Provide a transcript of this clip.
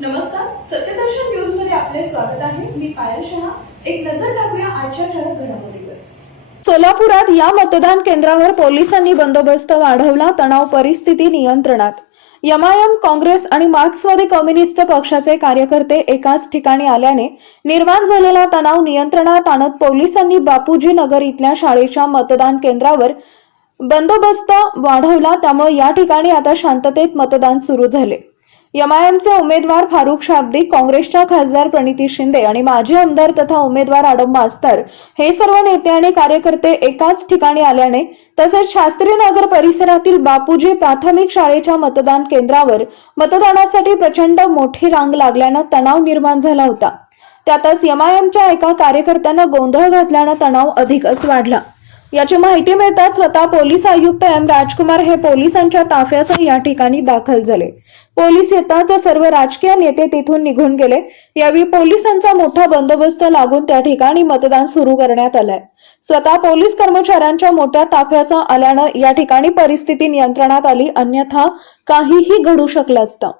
नमस्कार सत्यदर्शन न्यूजमध्ये आपले स्वागत आहे. मी पायल शहा. एक नजर टाकूया आजच्या ठळक घडामोडीवर. सोलापुरात या मतदान केंद्रावर पोलिसांनी बंदोबस्त वाढवला तणाव परिस्थिती नियंत्रणात. एमआयएम काँग्रेस आणि मार्क्सवादी कम्युनिस्ट पक्षाचे कार्यकर्ते एकाच ठिकाणी आल्याने निर्माण झालेला तणाव नियंत्रणात आणत पोलिसांनी बापूजी नगर इथल्या शाळेच्या मतदान केंद्रावर बंदोबस्त वाढवला. त्यामुळे या ठिकाणी आता शांततेत मतदान सुरू झाले. एमआयएमचे उमेदवार फारुख शाब्दी काँग्रेसच्या खासदार प्रणिती शिंदे आणि माजी आमदार तथा उमेदवार आडम मास्तर हे सर्व नेते आणि कार्यकर्ते एकाच ठिकाणी आल्याने तसेच शास्त्री नगर परिसरातील बापूजी प्राथमिक शाळेच्या मतदान केंद्रावर मतदानासाठी प्रचंड मोठी रांग लागल्यानं तणाव निर्माण झाला होता. त्यातच एमआयएमच्या एका कार्यकर्त्यानं गोंधळ घातल्यानं तणाव अधिकच वाढला. याची माहिती मिळताच स्वतः पोलीस आयुक्त एम. राजकुमार हे पोलिसांच्या ताफ्यासह या ठिकाणी दाखल झाले. पोलीस येताच सर्व राजकीय नेते तिथून निघून गेले. यावेळी पोलिसांचा मोठा बंदोबस्त लागून त्या ठिकाणी मतदान सुरू करण्यात आलंय. स्वतः पोलीस कर्मचाऱ्यांच्या मोठ्या ताफ्यासह आल्यानं या ठिकाणी परिस्थिती नियंत्रणात आली अन्यथा काहीही घडू शकलं असतं.